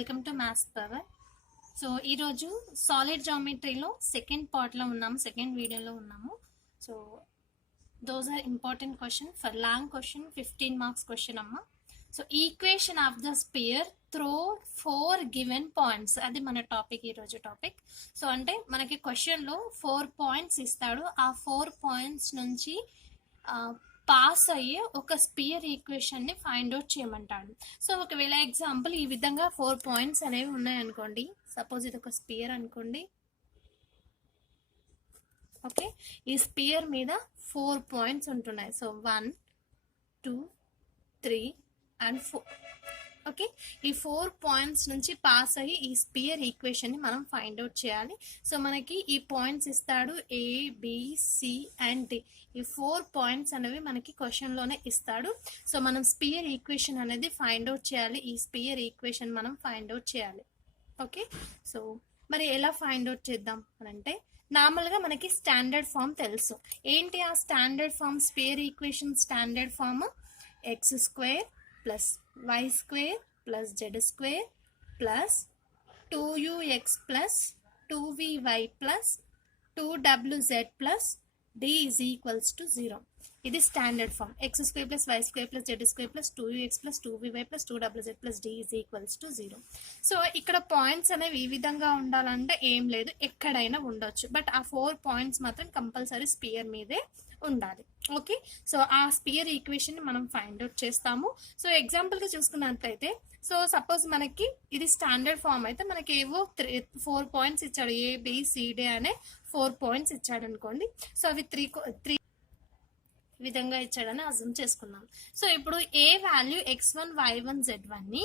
Welcome to maths power. So ఈరోజు solid జామెట్రీలో second పార్ట్లో ఉన్నాము, సెకండ్ వీడియోలో ఉన్నాము. So those are important question for long question, 15 marks question అమ్మ. So equation of the sphere through 4 given points, అది మన టాపిక్, ఈరోజు టాపిక్. సో అంటే మనకి క్వశ్చన్లో 4 పాయింట్స్ ఇస్తాడు, ఆ 4 పాయింట్స్ నుంచి పాస్ అయ్యే ఒక స్పియర్ ఈక్వేషన్ ని ఫైండ్ అవుట్ చేయమంటాడు. సో ఒకవేళ ఎగ్జాంపుల్ ఈ విధంగా 4 పాయింట్స్ అనేవి ఉన్నాయనుకోండి, సపోజ్ ఇది ఒక స్పియర్ అనుకోండి. ఓకే, ఈ స్పియర్ మీద 4 పాయింట్స్ ఉంటున్నాయి. So 1 2 3 and 4. ఓకే, ఈ 4 పాయింట్స్ నుంచి పాస్ అయ్యి ఈ స్పియర్ ఈక్వేషన్ ని మనం ఫైండ్ అవుట్ చేయాలి. సో మనకి ఈ పాయింట్స్ ఇస్తాడు, A B C and D. ఈ 4 పాయింట్స్ అనేవి మనకి క్వశ్చన్ లోనే ఇస్తాడు. సో మనం స్పియర్ ఈక్వేషన్ అనేది ఫైండ్ అవుట్ చేయాలి. ఈ స్పియర్ ఈక్వేషన్ మనం ఫైండ్ అవుట్ చేయాలి. ఓకే, సో మరి ఎలా ఫైండ్ అవుట్ చేద్దాం అని అంటే, నార్మల్గా మనకి స్టాండర్డ్ ఫామ్ తెలుసు. ఏంటి ఆ standard form? Sphere equation standard form x² plus y² plus z² plus 2ux plus 2vy plus 2wz plus d is equals to 0. ఇది standard form. x² plus y² plus z² plus 2ux plus 2vy plus 2wz plus d is equals to 0. So ఇక్కడ points అనేవి ఈ విధంగా ఉండాలంటే ఏం లేదు, ఎక్కడైనా ఉండొచ్చు, బట్ ఆ 4 పాయింట్స్ మాత్రం కంపల్సరీ స్పియర్ మీదే ఉండాలి. ఓకే, సో ఆ స్పియర్ ఈక్వేషన్ ని మనం ఫైండ్ అవుట్ చేస్తాము. సో ఎగ్జాంపుల్ గా చూసుకున్నట్లయితే, సో సపోజ్ మనకి ఇది స్టాండర్డ్ ఫామ్ అయితే మనకి ఏవో 4 పాయింట్స్ ఇచ్చాడు, ABCD అనే 4 పాయింట్స్ ఇచ్చాడు అనుకోండి. సో అవి 3 విధంగా ఇచ్చాడని అజ్యూమ్ చేసుకున్నాం. సో ఇప్పుడు ఏ వాల్యూ x1 y1 z1 ని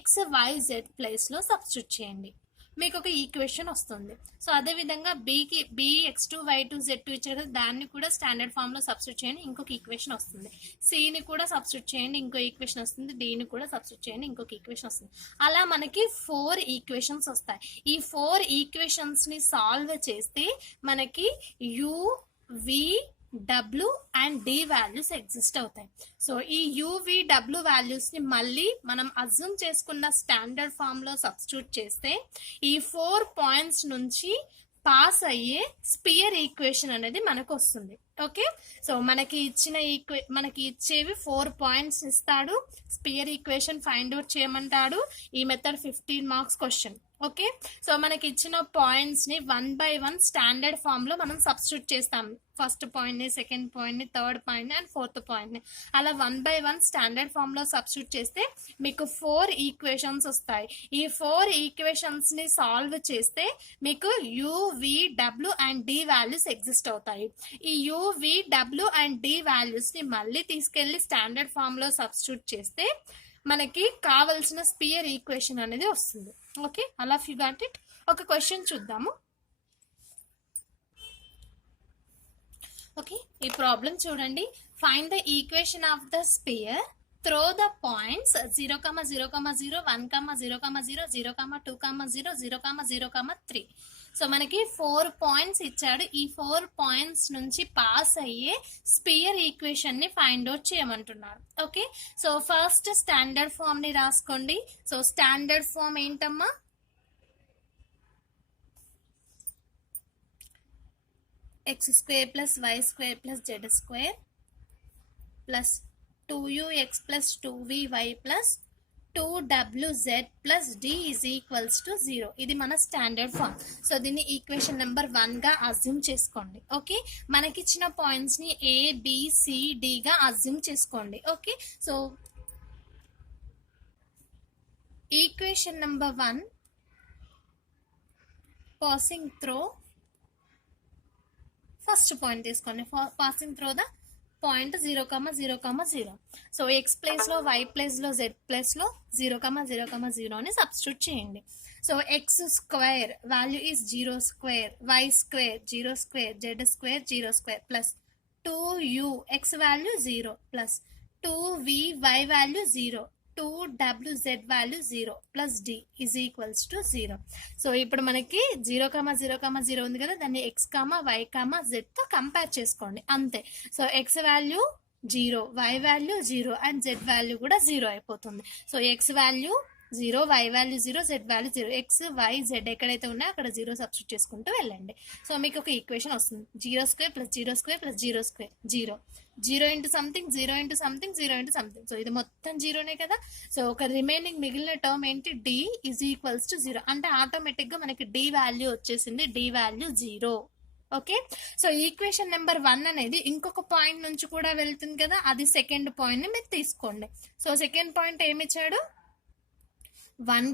xyz ప్లేస్ లో సబ్స్టిట్యూట్ చేయండి, మీకు ఒక ఈక్వేషన్ వస్తుంది. సో అదే విధంగా బికి bx2 y2 z2 ఇచ్చాడు, దాన్ని కూడా స్టాండర్డ్ ఫామ్ లో సబ్స్టిట్యూట్ చేయండి, ఇంకొక ఈక్వేషన్ వస్తుంది. సిని కూడా సబ్స్టిట్యూట్ చేయండి, ఇంకో ఈక్వేషన్ వస్తుంది. డిని కూడా సబ్స్టిట్యూట్ చేయండి, ఇంకొక ఈక్వేషన్ వస్తుంది. అలా మనకి 4 ఈక్వేషన్స్ వస్తాయి. ఈ 4 ఈక్వేషన్స్ ని సాల్వ్ చేస్తే మనకి u v w and d values exist అవుతాయి. సో ఈ u v w వాల్యూస్ ని మళ్ళీ మనం అజ్యూమ్ చేసుకున్న స్టాండర్డ్ ఫామ్ లో సబ్స్టిట్యూట్ చేస్తే ఈ 4 పాయింట్స్ నుంచి పాస్ అయ్యే స్పియర్ ఈక్వేషన్ అనేది మనకు వస్తుంది. ఓకే, సో మనకి ఇచ్చేవి 4 పాయింట్స్ ఇస్తాడు, స్పియర్ ఈక్వేషన్ ఫైండ్ అవుట్ చేయమంటాడు. ఈ method 15 marks question. Okay, so మనకి ఇచ్చిన పాయింట్స్ ని 1 by 1 స్టాండర్డ్ ఫామ్ లో మనం సబ్స్టిట్యూట్ చేస్తాం. ఫస్ట్ పాయింట్ ని, సెకండ్ పాయింట్ ని, థర్డ్ పాయింట్ ని అండ్ 4th పాయింట్ ని, అలా 1 by 1 స్టాండర్డ్ ఫామ్ లో సబ్స్టిట్యూట్ చేస్తే మీకు 4 ఈక్వేషన్స్ వస్తాయి. ఈ 4 ఈక్వేషన్స్ ని సాల్వ్ చేస్తే మీకు u v w and d values exist అవుతాయి. ఈ u v w and d values ని మళ్ళీ తీసుకెళ్లి స్టాండర్డ్ ఫామ్ లో సబ్స్టిట్యూట్ చేస్తే మనకి కావలసిన స్పియర్ ఈక్వేషన్ అనేది వస్తుంది. ఓకే, అలా యు గాట్ ఇట్. ఒక క్వశ్చన్ చూద్దాము. ఓకే, ఈ ప్రాబ్లం చూడండి. Find the equation of the sphere throw the points 0, 0, 0, 1, 0, 0, 0, 2, 0, 0, 0, 3. So మనకి 4 పాయింట్స్ ఇచ్చాడు. ఈ 4 పాయింట్స్ నుంచి పాస్ అయ్యే స్పియర్ ఈక్వేషన్ ని ఫైండ్ అవుట్ చేయమంటున్నారు. Okay, so first standard form ని రాసుకోండి. సో స్టాండర్డ్ ఫామ్ ఏంటమ్మా? x² plus y² plus z² plus 2ux plus 2vy plus 2wz plus d is equals to 0. ఇది మన స్టాండర్డ్ ఫామ్. సో దీన్ని equation number 1 గా assume చేసుకోండి. Okay, మనకిచ్చిన points ని A B C D గా assume చేసుకోండి. Okay, so equation number 1 passing through first point తీసుకోండి. Passing through the point 0, 0, 0. So x place లో, y ప్లేస్ లో, z ప్లేస్ లో 0, 0, 0 అని సబ్స్టిట్యూట్ చేయండి. So x² value is 0², y² 0², z² 0² plus 2u x value 0 plus 2v y value 0, 2wz value 0 plus d is equals to 0. So ఇప్పుడు మనకి 0, 0, 0 ఉంది కదా, దాన్ని x, y, z తో కంపేర్ చేసుకోండి, అంతే. So x value 0, y value 0 and z value కూడా 0 అయిపోతుంది. So x value 0, y value 0, z value 0, x y z ఎక్కడైతే ఉన్నాయో అక్కడ 0 సబ్స్టిట్యూట్ చేసుకుంటూ వెళ్ళండి. సో మీకు ఒక ఈక్వేషన్ వస్తుంది, 0² + 0² + 0² 0, 0 into something, 0 into something, 0 into something. So ఇది మొత్తం జీరోనే కదా. సో ఒక రిమైనింగ్ మిగిలిన టర్మ్ ఏంటి, d = 0, అంటే ఆటోమేటిక్గా మనకి d వాల్యూ వచ్చేసింది, d value 0. Okay, so equation number 1 అనేది ఇంకొక పాయింట్ నుంచి కూడా వెళ్తుంది కదా, అది సెకండ్ పాయింట్ ని మీరు తీసుకోండి. సో సెకండ్ పాయింట్ ఏమి ఇచ్చాడు, 1,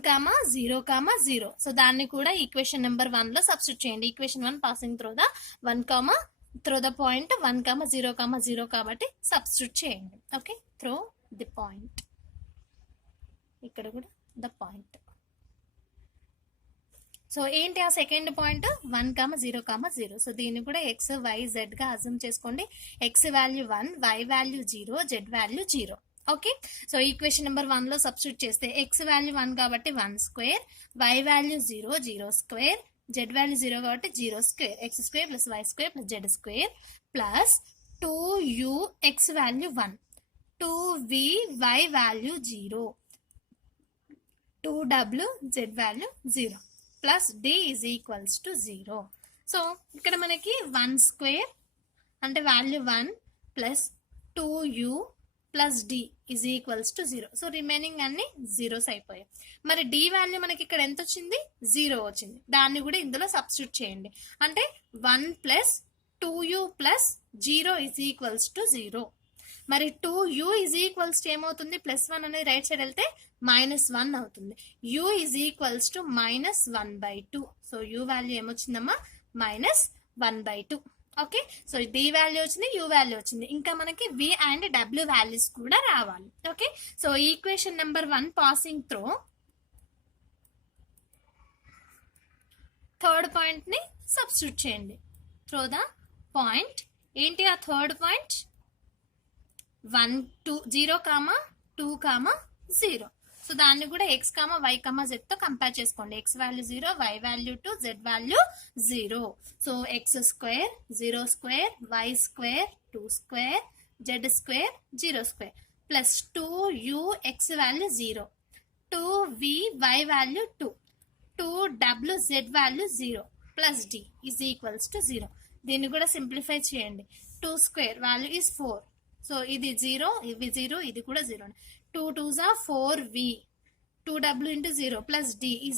0, 0. సో దాన్ని కూడా ఈక్వేషన్ నెంబర్ 1 లో సబ్స్టిట్యూట్ చేయండి. Equation 1 passing through the 1, through the point 1, 0, 0 కాబట్టి సబ్స్టిట్యూట్ చేయండి. ఓకే, త్రూ ది పాయింట్, ఇక్కడ కూడా ద పాయింట్. సో ఏంటి ఆ సెకండ్ పాయింట్, 1, 0, 0. సో దీన్ని కూడా x y z గా అజ్యూమ్ చేసుకోండి. x value 1, y value 0, z value 0. Okay, so equation number 1 లో సబ్స్టిట్యూట్ చేస్తే x వాల్యూ 1 కాబట్టి 1², y వాల్యూ 0, 0², z వాల్యూ 0 కాబట్టి 0², x² + y² + z² plus 2u x value 1, 2v y value 0, 2w z value 0 plus d = 0. So ఇక్కడ మనకి 1² అంటే value 1 plus 2u plus d = 0. So remaining అన్ని zeros అయిపోయాయి. మరి d value మనకి ఇక్కడ ఎంత వచ్చింది, 0 వచ్చింది. దాన్ని కూడా ఇందులో సబ్స్టిట్యూట్ చేయండి. అంటే 1 ప్లస్ 2u ప్లస్ 0 = 0. మరి 2u ఏమవుతుంది, +1 అనేది రైట్ సైడ్ వెళ్తే -1 అవుతుంది. u -1/2. సో u వాల్యూ ఏమొచ్చిందమ్మా, -1/2. ఓకే, సో d వాల్యూ వచ్చింది, u వాల్యూ వచ్చింది. ఇంకా మనకి v అండ్ w వాల్యూస్ కూడా రావాలి. Okay, so equation number 1 passing through third point ని సబ్స్టిట్యూట్ చేయండి. త్రూ ద పాయింట్ ఏంటి ఆ థర్డ్ పాయింట్, 1, 2, 0, 2, 0. సో దాన్ని కూడా x, y, z తో కంపేర్ చేసుకోండి. x value 0, y value 2, z value 0. So x², 0², y² 2², z² 0² plus 2u x value 0, 2v y value 2, 2w z value 0 plus d = 0. దీన్ని కూడా simplify చేయండి. 2² value is 4. So ఇది 0, ఇవి 0, ఇది కూడా 0. 2 2s are 4v, 2w into 0 plus d =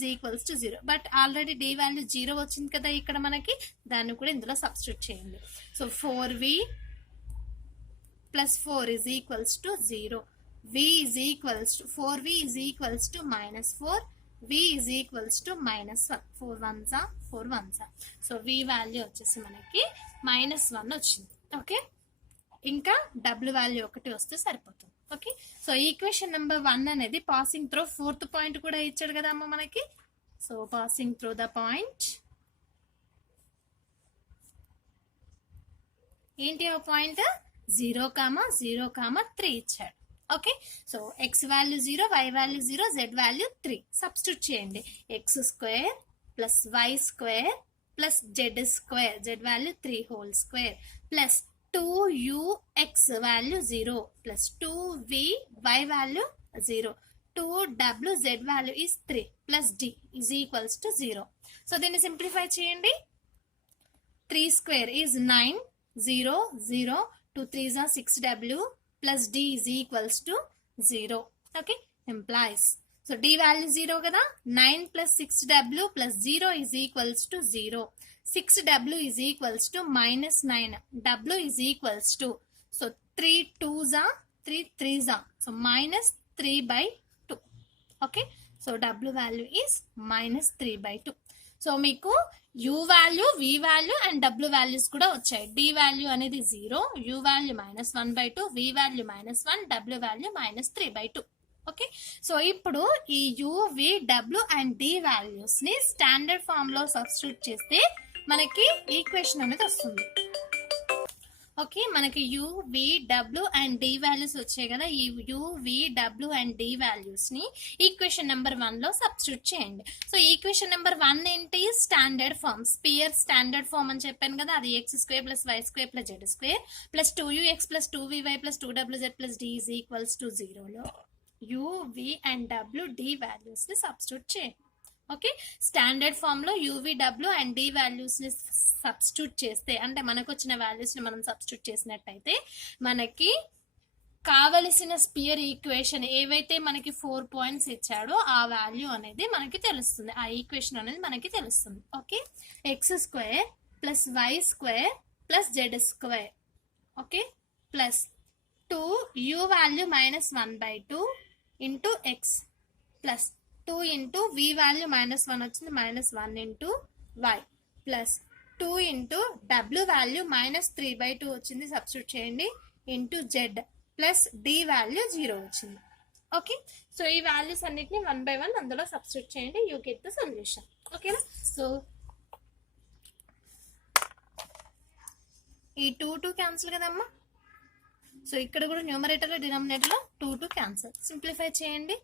0. But already d value 0 వచ్చింది కదా ఇక్కడ మనకి, దాన్ని కూడా ఇందులో సబ్స్టిట్యూట్ చేయండి. So 4v plus 4 = 0. v 4v -4, v -1. 4 1s are 4 1s are. So v value వచ్చేసి మనకి -1 వచ్చింది. ఓకే, ఇంకా w వాల్యూ 1 వస్తే సరిపోతుంది. ఓకే, సో ఈక్వేషన్ నెంబర్ 1 అనేది పాసింగ్ త్రూ ఫోర్త్ పాయింట్ కూడా ఇచ్చాడు కదా అమ్మ మనకి. So passing through the point ఏంటి ఆ పాయింట్, 0, 0, 3 ఇచ్చాడు. Okay, so x value 0, y value 0, z value 3 substitute చేయండి. x² plus y² plus z², z value 3 whole square plus 2u x value 0 plus 2v y value 0, 2w z value is 3 plus d = 0. So దీన్ని simplify చేయండి. 3² is 9, 0, 0, 2 3s are 6w plus d = 0. Okay, employees. So d value 0 కదా, 9 plus 6w plus 0 = 0. 6w -9, w = so 3 2s are 3 3s are, so -3/2. okay, so w value is -3/2. So మీకు u value, v value and w values కూడా వచ్చాయి. d value అనేది 0, u value -1/2, v value -1, w value -3/2. Okay, so ఇప్పుడు ఈ u, v, w and d values ని standard form లో substitute చేస్తే మనకి ఈక్వేషన్ అనేది వస్తుంది. ఓకే, మనకి u, v, w and d values వచ్చాయి కదా. ఈ u, v, w and d values ని ఈక్వేషన్ నెంబర్ 1 లో సబ్స్టిట్యూట్ చేయండి. సో ఈక్వేషన్ నెంబర్ 1 ఏంటి, standard form, sphere standard form అని చెప్పాను కదా. అది x² + y² + z² plus 2ux + 2vy + 2wz + d = 0 లో u, v and w d values ని సబ్స్టిట్యూట్ చేయండి. ఓకే, స్టాండర్డ్ ఫామ్ లో uv, w and d values ని సబ్స్టిట్యూట్ చేస్తే, అంటే మనకు వచ్చిన వాల్యూస్ ని మనం సబ్స్టిట్యూట్ చేసినట్టయితే మనకి కావలసిన స్పియర్ ఈక్వేషన్ ఏవైతే మనకి 4 పాయింట్స్ ఇచ్చాడో ఆ వాల్యూ అనేది మనకి తెలుస్తుంది, ఆ ఈక్వేషన్ అనేది మనకి తెలుస్తుంది. Okay, x square plus y square plus z square, okay, plus 2u value -1/2 into x plus 2 into v value -1 వచ్చింది, -1 into y plus 2 into w value -3/2 వచ్చింది, సబ్స్టిట్యూట్ చేయండి, into z plus d value 0 వచ్చింది. Okay, so ఈ values అన్నిటిని 1 by 1 అందులో substitute చేయండి, you get the solution. ఓకేనా, so ఈ 2 క్యాన్సిల్ కదమ్మా, సో ఇక్కడ కూడా న్యూమరేటర్ డినామినేటర్ లో 2 క్యాన్సిల్, సింప్లిఫై చేయండి,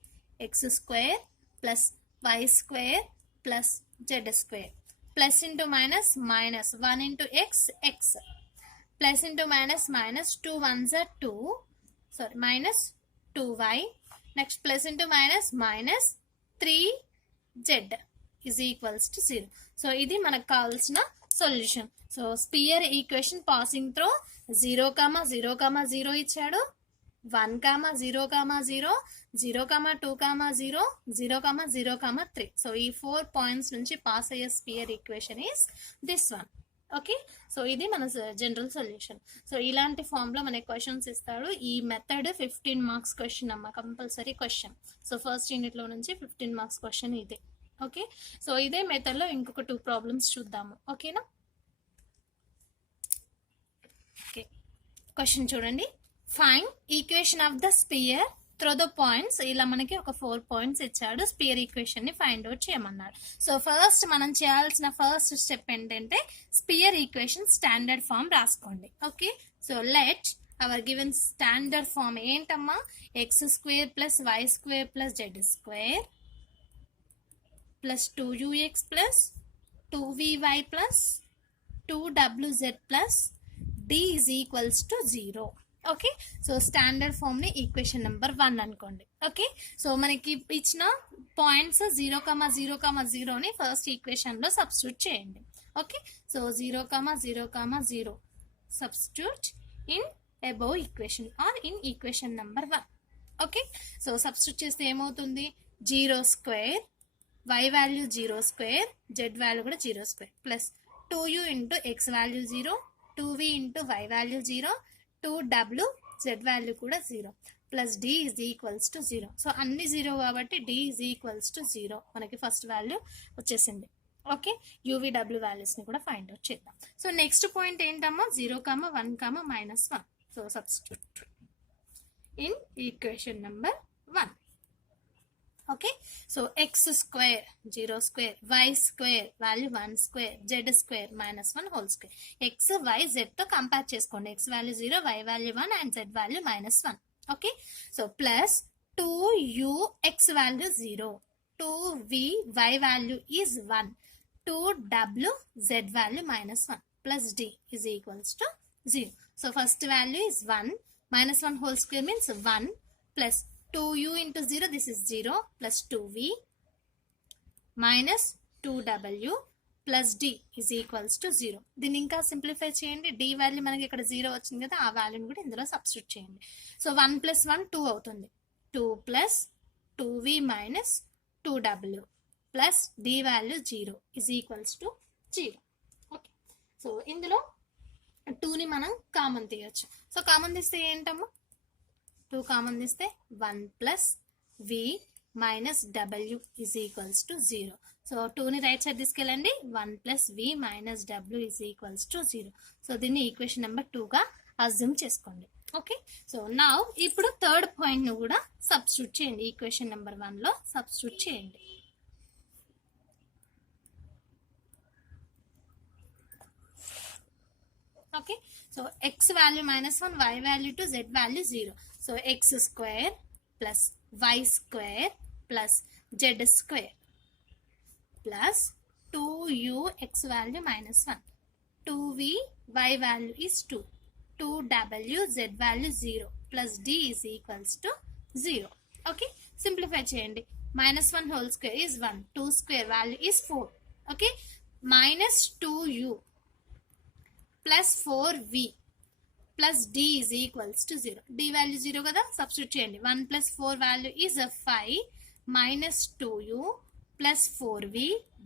x square plus y square plus z square plus into minus minus 1 into x x plus into minus minus 2 1s are 2, sorry minus 2y, next plus into minus minus 3z is equals to 0. So ఇది మనకు కావాల్సిన solution. So sphere equation passing through 0, 0, 0 ఇచ్చాడు, 1, 0, 0, 0, 2, 0, 0, 0, 3. So ఈ 4 points నుంచి pass అయ్యే sphere equation is this one. Okay, so ఇది మన general solution. So ఇలాంటి ఫామ్ లో మనకి క్వశ్చన్స్ ఇస్తాడు. ఈ మెథడ్ 15 మార్క్స్ క్వశ్చన్ అమ్మ, compulsory question. So first unit లో నుంచి 15 మార్క్స్ క్వశ్చన్ ఇదే. ఓకే, సో ఇదే మెథడ్ లో ఇంకొక 2 ప్రాబ్లమ్స్ చూద్దాము. ఓకేనా, ఓకే, క్వశ్చన్ చూడండి. Find equation of the sphere through the points. ఇలా మనకి ఒక 4 పాయింట్స్ ఇచ్చాడు, స్పియర్ ఈక్వేషన్ ని ఫైండ్ అవుట్ చేయమన్నాడు. సో ఫస్ట్ మనం చేయాల్సిన ఫస్ట్ స్టెప్ ఏంటంటే స్పియర్ ఈక్వేషన్ స్టాండర్డ్ ఫామ్ రాసుకోండి. Okay, so let our given standard form ఏంటమ్మా, x square plus y square plus z square plus 2ux plus 2vy plus 2wz plus d is equals to 0. Okay, so standard form ని equation number 1 అనుకోండి. Okay, so మనకి ఇచ్చిన points 0, 0, 0 ని first equation లో substitute చేయండి. Okay, so 0, 0, 0 substitute in above equation or in equation number 1. Okay, so substitute చేస్తే ఏమవుతుంది, 0 square, y value 0 square, z value కూడా 0 square plus 2u into x value 0, 2v into y value 0, 2w z value కూడా 0 plus d is equals to 0. సో అన్ని 0 కాబట్టి d is equals to 0 మనకి first value వచ్చేసింది. Okay, uvw values ని కూడా find out చేద్దాం. సో నెక్స్ట్ పాయింట్ ఏంటమ్మా, 0, 1, -1. So substitute in equation number 1. Okay, so x square 0 square, y square value 1 square, z square -1 whole square. X y z తో compare చేసుకోండి, x value 0, y value 1 and z value -1. Okay, so plus 2u x value 0, 2v y value is 1, 2w z value -1 plus d is equals to 0. So first value is 1, -1 whole square means 1 plus 2u into 0, this is 0 plus 2v minus 2w plus d is equals to 0. దీన్ని ఇంకా simplify చేయండి, d value మనకి ఇక్కడ 0 వచ్చింది కదా, ఆ వాల్యూని కూడా ఇందులో సబ్స్టిట్యూట్ చేయండి. సో 1 + 1 2 అవుతుంది, 2 plus 2v minus 2w plus d value 0 is equals to 0. Okay, so ఇందులో 2ని మనం కామన్ తీయచ్చు. సో కామన్ తీస్తే ఏంటమ్మా, 2 కామన్ తీస్తే 1 plus v minus w is equals to 0. So 2ని రైట్ సైడ్ తీసుకెళ్ళండి, 1 plus v minus w is equals to 0. So దీన్ని ఈక్వేషన్ నెంబర్ 2గా అజ్యూమ్ చేసుకోండి. ఓకే, సో నౌ ఇప్పుడు థర్డ్ పాయింట్ ను కూడా సబ్స్టిట్యూట్ చేయండి, ఈక్వేషన్ నెంబర్ 1 లో సబ్స్టిట్యూట్ చేయండి. Okay, so x value -1, y value 2, z value 0. So x square plus y square plus z square plus 2u x value -1, 2v y value is 2, 2w z value 0 plus d is equals to 0. Okay, simplify చేయండి. -1 whole square is 1, 2 square value is 4. Okay, -2u plus 4v plus d is equals to 0. d value 0 కదా, substitute చేయండి. 1 plus 4 value is 5, -2u plus 4v,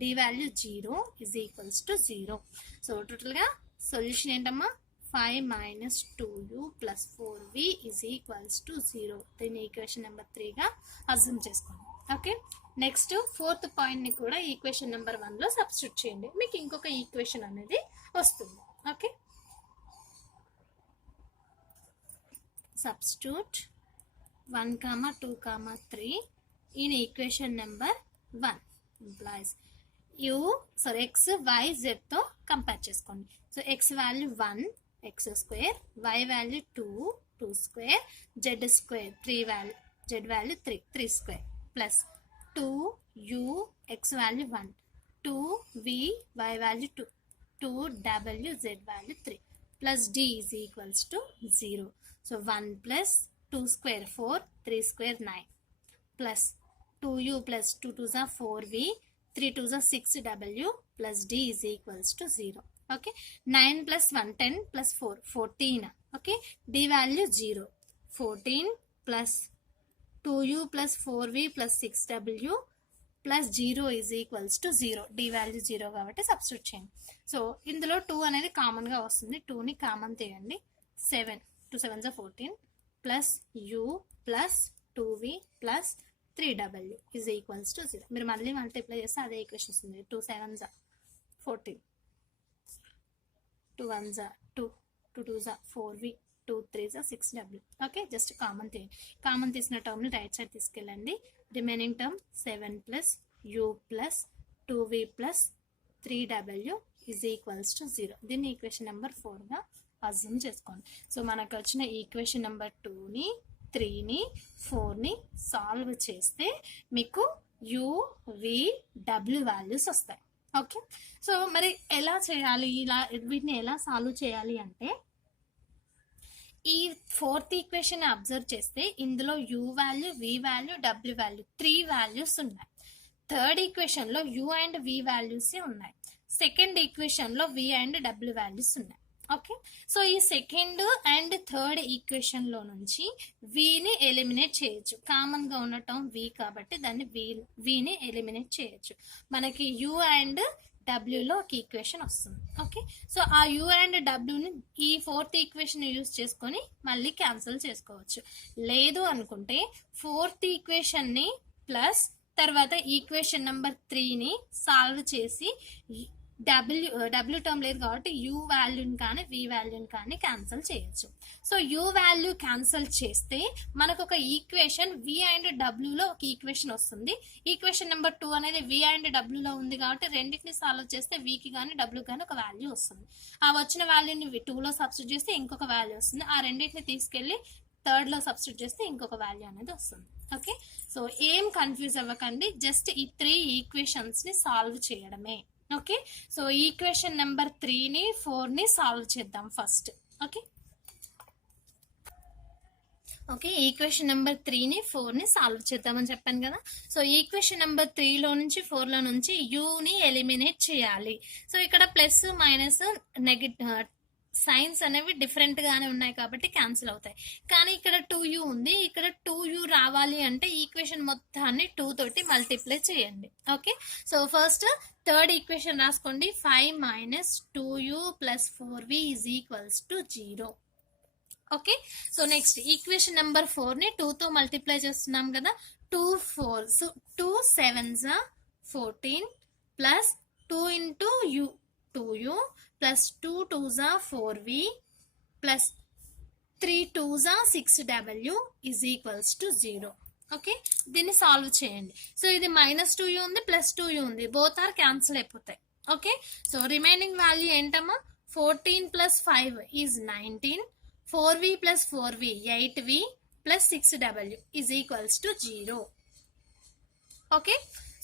d value 0 is equals to 0. So టోటల్గా solution ఏంటమ్మా, 5 - 2u plus 4v is equals to 0. దీన్ని equation number 3గా assume చేసుకోండి. Okay, next 4th పాయింట్ని కూడా equation number 1లో substitute చేయండి. మీకు ఇంకొక ఈక్వేషన్ అనేది వస్తుంది. Okay, substitute 1, 2, 3 in equation number 1 implies x, y, z తో కంపేర్ చేసుకోండి. So x value 1, x square, y value 2, 2 square, z square 3 value, z value 3, 3 square plus 2u, x value 1, 2v, y value 2, 2w, z value 3 plus d is equals to 0. So 1 plus 2 square 4, 3 square 9 plus 2u plus 2 2s are 4v, 3 2s are 6w plus d is equals to 0. Okay, 9 plus 1 10 plus 4 14. Okay, d value 0. 14 plus 2u plus 4v plus 6w plus 0 is equals to 0. d value 0 కాబట్టి substitute చేయండి. So ఇందులో 2 అనేది కామన్గా వస్తుంది. 2ని common తీయండి. 7 2 7s are 14 plus u plus 2v plus 3w is equals to 0. మీరు మళ్ళీ మల్టిప్లై చేస్తే అదే ఈక్వేషన్ వస్తుంది. 2 7s are 14, 2 1s are 2, 2 2s are 4v, 2 3s are 6w. Okay, just common తీయండి. కామన్ తీసిన టర్మ్ని రైట్ సైడ్ తీసుకెళ్ళండి. Remaining term 7 plus u plus 2v plus 3w is equals to 0. దీన్ని equation number 4గా assume చేసుకోండి. So మనకు వచ్చిన equation number 2ని 3ని 4ని solve చేస్తే మీకు u v w వాల్యూస్ వస్తాయి. ఓకే, సో మరి ఎలా చేయాలి, ఇలా వీటిని ఎలా సాల్వ్ చేయాలి అంటే ఈ 4th ఈక్వేషన్ అబ్జర్వ్ చేస్తే ఇందులో u value, v value, w value 3 values ఉన్నాయి. 3rd ఈక్వేషన్లో u and v values ఉన్నాయి. 2nd ఈక్వేషన్లో v and w values ఉన్నాయి. ఓకే, సో ఈ 2nd అండ్ 3rd ఈక్వేషన్లో నుంచి విని ఎలిమినేట్ చేయొచ్చు. కామన్గా ఉన్న టర్మ్ v కాబట్టి దాన్ని విని ఎలిమినేట్ చేయొచ్చు. మనకి u అండ్ డబ్ల్యూలో ఒక ఈక్వేషన్ వస్తుంది. ఓకే, సో ఆ u అండ్ డబ్ల్యూని ఈ 4th ఈక్వేషన్ యూజ్ చేసుకొని మళ్ళీ క్యాన్సిల్ చేసుకోవచ్చు. లేదు అనుకుంటే 4th ఈక్వేషన్ని ప్లస్ తర్వాత ఈక్వేషన్ నెంబర్ 3ని సాల్వ్ చేసి డబ్ల్యూ టర్మ్ లేదు కాబట్టి u వాల్యూని కానీ v వాల్యూని కానీ క్యాన్సిల్ చేయొచ్చు. సో u వాల్యూ క్యాన్సిల్ చేస్తే మనకు ఒక ఈక్వేషన్ v అండ్ డబ్ల్యూలో ఒక ఈక్వేషన్ వస్తుంది. ఈక్వేషన్ నెంబర్ 2 అనేది v అండ్ డబ్ల్యూలో ఉంది కాబట్టి రెండింటిని సాల్వ్ చేస్తే vకి కానీ డబ్ల్యూకి కానీ ఒక వాల్యూ వస్తుంది. ఆ వచ్చిన వాల్యూని 2లో సబ్స్టిట్యూట్ చేస్తే ఇంకొక వాల్యూ వస్తుంది. ఆ రెండింటిని తీసుకెళ్ళి 3rd లో సబ్స్టిట్యూట్ చేస్తే ఇంకొక వాల్యూ అనేది వస్తుంది. ఓకే, సో ఏం కన్ఫ్యూజ్ అవ్వకండి, జస్ట్ ఈ 3 ఈక్వేషన్స్ని సాల్వ్ చేయడమే. ఓకే, సో ఈక్వేషన్ నెంబర్ 3ని 4ని సాల్వ్ చేద్దాం first. Okay, okay, equation number 3ని 4ని సాల్వ్ చేద్దామని చెప్పాను కదా. సో ఈక్వేషన్ నెంబర్ 3లో నుంచి 4లో నుంచి యూని ఎలిమినేట్ చేయాలి. సో ఇక్కడ ప్లస్ మైనస్ నెగటివ్ సైన్స్ అనేవి డిఫరెంట్ గానే ఉన్నాయి కాబట్టి క్యాన్సిల్ అవుతాయి. కానీ ఇక్కడ 2u ఉంది, ఇక్కడ 2u రావాలి అంటే ఈక్వేషన్ మొత్తాన్ని 2 తోటి మల్టిప్లై చేయండి. Okay, so first 3rd equation రాసుకోండి. 5 - 2u plus 4v is equals to 0. Okay, so next equation number 4ని 2తో మల్టిప్లై చేస్తున్నాం కదా. 2 4 సో 2 7s are 14 plus 2 into u 2u plus 2 2s are 4v plus 3 2s are 6w is equals to 0. Okay, దీన్ని solve చేయండి. So ఇది -2u ఉంది, +2u ఉంది, బోత్ ఆర్ క్యాన్సిల్ అయిపోతాయి. ఓకే, సో రిమైనింగ్ వాల్యూ ఏంటమ్మా, 14 + 5 is 19, 4v + 4v 8v plus 6w is equals to 0. Okay,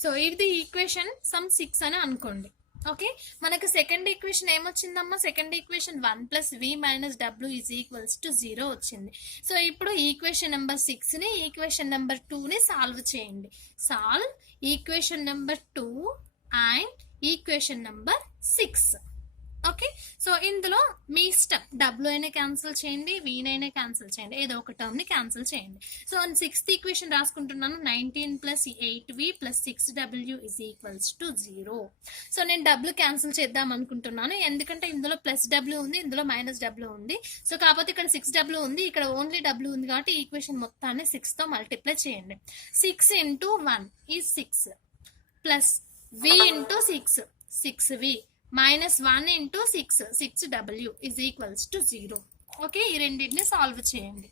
so ఇది equation sum 6 అని అనుకోండి. ఓకే, మనకు సెకండ్ ఈక్వేషన్ ఏమొచ్చిందమ్మా? Second equation 1 plus v minus డబ్ల్యూ ఈజ్ ఈక్వల్స్ టు 0 వచ్చింది. So ఇప్పుడు ఈక్వేషన్ నెంబర్ 6ని ఈక్వేషన్ నెంబర్ 2ని సాల్వ్ చేయండి. Solve equation number 2 and equation number 6. Okay, so ఇందులో మీ ఇష్టం, డబ్ల్యూ అయినా క్యాన్సిల్ చేయండి, వీనైనా క్యాన్సిల్ చేయండి, ఏదో ఒక టర్మ్ ని క్యాన్సిల్ చేయండి. సో సిక్స్త్ ఈక్వేషన్ రాసుకుంటున్నాను. 19 plus 8v plus 6w is equals to 0. So నేను డబ్ల్యూ క్యాన్సిల్ చేద్దాం అనుకుంటున్నాను, ఎందుకంటే ఇందులో ప్లస్ డబ్ల్యూ ఉంది, ఇందులో మైనస్ డబ్ల్యూ ఉంది. సో కాకపోతే ఇక్కడ 6w ఉంది, ఇక్కడ ఓన్లీ డబ్ల్యూ ఉంది, కాబట్టి ఈక్వేషన్ మొత్తాన్ని 6 తో మల్టిప్లై చేయండి. 6 into 1 is 6 plus v into 6 6v minus 1 into 6 6w is equals to 0. Okay, ఈ రెండింటిని సాల్వ్ చేయండి.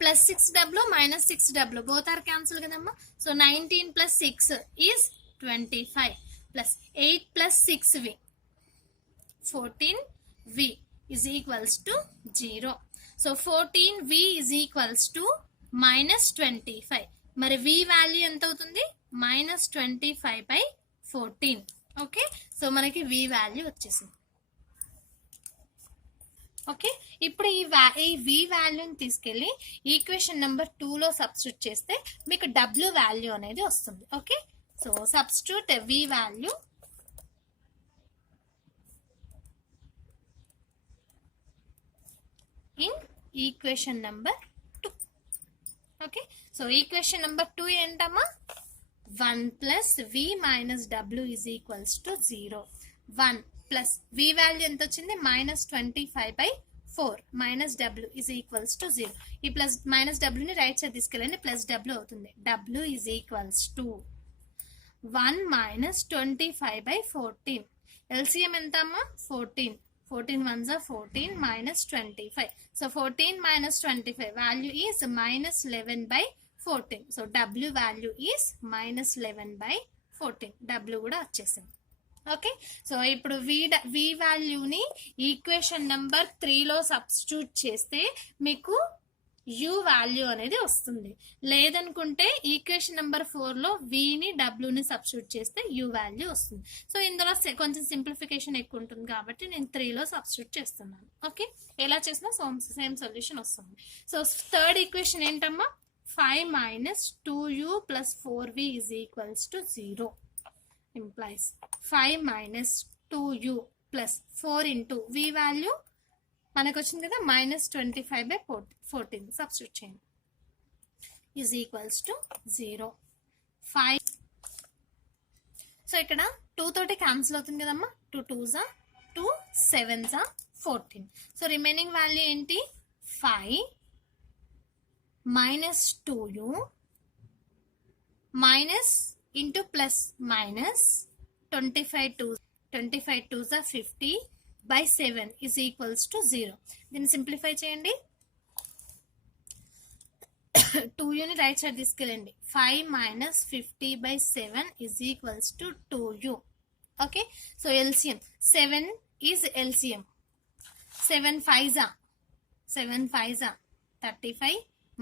Plus 6w minus 6w both are cancel కదమ్మా. So 19 plus 6 is 25 plus 8 plus 6v 14v is equals to 0. So 14v is equals to minus 25. మరి v value ఎంత అవుతుంది? minus 25 by 14. Okay, so మనకి v value వచ్చేసింది. Okay, ఇప్పుడు ఈ v వాల్యూని తీసుకెళ్ళి ఈక్వేషన్ నెంబర్ 2లో సబ్స్టిట్యూట్ చేస్తే మీకు w వాల్యూ అనేది వస్తుంది. Okay, so substitute v value in equation number 2. Okay, so equation number 2 ఏంటమ్మా? 1 plus v minus w is equals to 0. 1 plus v value ఎంత వచ్చింది? minus 25 by 4 minus w is equals to 0. ఈ plus minus w ని right side తీసుకెళ్ళండి, plus w అవుతుంది. w is equals to 1 minus 25 by 14. LCM ఎంత అమ్మా? 14. 14 ones are 14 minus 25. So 14 minus 25 value is minus 11 by 14. So W value is minus 11 by 14. W కూడా వచ్చేసింది. Okay, so ఇప్పుడు v వాల్యూని equation number 3లో substitute చేస్తే మీకు u value అనేది వస్తుంది. లేదనుకుంటే ఈక్వేషన్ నెంబర్ 4లో vని wని సబ్స్టిట్యూట్ చేస్తే u వాల్యూ వస్తుంది. సో ఇందులో కొంచెం సింప్లిఫికేషన్ ఎక్కువ ఉంటుంది కాబట్టి నేను 3లో సబ్స్టిట్యూట్ చేస్తున్నాను. ఓకే, ఎలా చేసినా సేమ్ సొల్యూషన్ వస్తుంది. సో థర్డ్ ఈక్వేషన్ ఏంటమ్మా? 5 minus 2u plus 4v is equals to 0. Implies 5 minus 2u plus 4 into v value మనకు వచ్చింది కదా, minus 25 by 14 సబ్స్టిట్యూట్ చేయండి, is equals to 0. 5. సో ఇక్కడ 2 తోటి క్యాన్సిల్ అవుతుంది కదమ్మా. 2 2s are 2 7s are 14. So remaining value ఏంటి? 5 minus 2u minus into plus minus 25 2s are 50 by 7 is equals to 0. దీన్ని సింప్లిఫై చేయండి. 2u ని రైట్ సైడ్ తీసుకెళ్ళండి. 5 minus 50 by 7 is equals to 2u. Okay, so LCM 7 is LCM. 7 5s are 35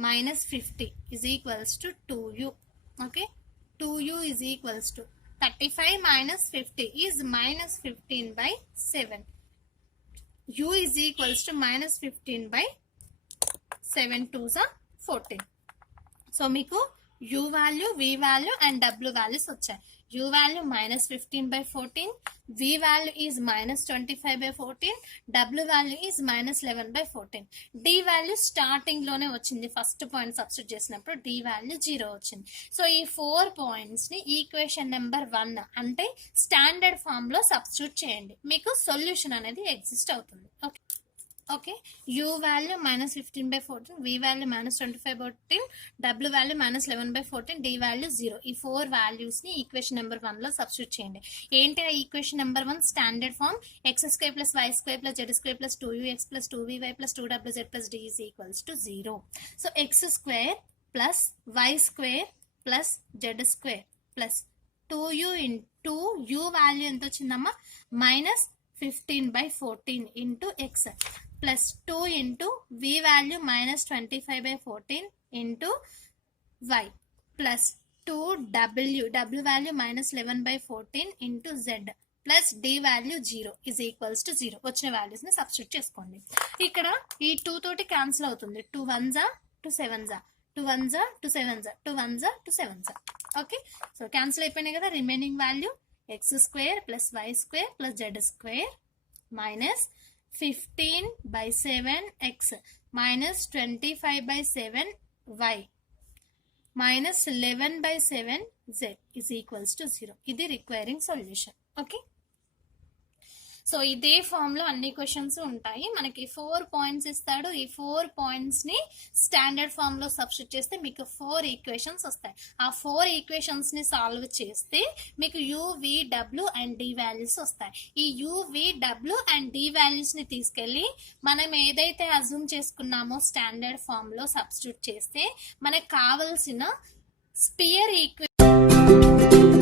minus 50 is equals to 2u. Okay, 2u is equals to 35 minus 50 is minus 15 by 7. u is equals to minus 15 by 7 2s are 14. So మీకు u value, v value and w values వచ్చాయి. u value minus 15 by 14, v value is minus 25 by 14, w value is minus 11 by 14. d value starting లోనే వచ్చింది, first point substitute చేసినప్పుడు d value 0 వచ్చింది. So ఈ 4 points ని equation number 1 అంటే standard form లో substitute చేయండి, మీకు సొల్యూషన్ అనేది ఎగ్జిస్ట్ అవుతుంది. Okay, okay, u value minus 15 by 14, v value minus 25 by 14, w value minus 11 by 14, d value 0. ఈ 4 వాల్యూస్ ని ఈక్వేషన్ నెంబర్ 1 లో సబ్స్టిట్యూట్ చేయండి. ఏంటి ఆ equation number 1? Standard form x² plus y² plus z² plus 2ux plus 2vy plus 2wz plus d is equals to 0. So x² plus y² plus z² plus 2u into u value ఎంత వచ్చిందమ్మా? minus 15 by 14 into x plus 2 into v value minus 25 by 14 into y plus w value -11/14 into z plus d value 0 is equals to 0. వచ్చిన values ని substitute చేసుకోండి. ఇక్కడ ఈ 2 తోటి cancel అవుతుంది. 2 1s 2 7s 2 1s 2 7s 2 1s 2 7s. Okay, so cancel అయిపోయినాయి కదా. Remaining value x² + y² + z² minus 15/7x minus 25/7y minus 11/7z is equals to 0. ఇది రిక్వైరింగ్ సొల్యూషన్. ఓకే, సో ఇదే ఫామ్ లో అన్ని క్వశ్చన్స్ ఉంటాయి. మనకి 4 పాయింట్స్ ఇస్తాడు. ఈ 4 పాయింట్స్ ని స్టాండర్డ్ ఫామ్ లో సబ్స్టిట్యూట్ చేస్తే మీకు 4 ఈక్వేషన్స్ వస్తాయి. ఆ 4 ఈక్వేషన్స్ ని సాల్వ్ చేస్తే మీకు u, v, w and d values వస్తాయి. ఈ u, v, w and d values ని తీసుకెళ్లి మనం ఏదైతే అజ్యూమ్ చేసుకున్నామో స్టాండర్డ్ ఫామ్ లో సబ్స్టిట్యూట్ చేస్తే మనకు కావలసిన స్పియర్ ఈక్వేషన్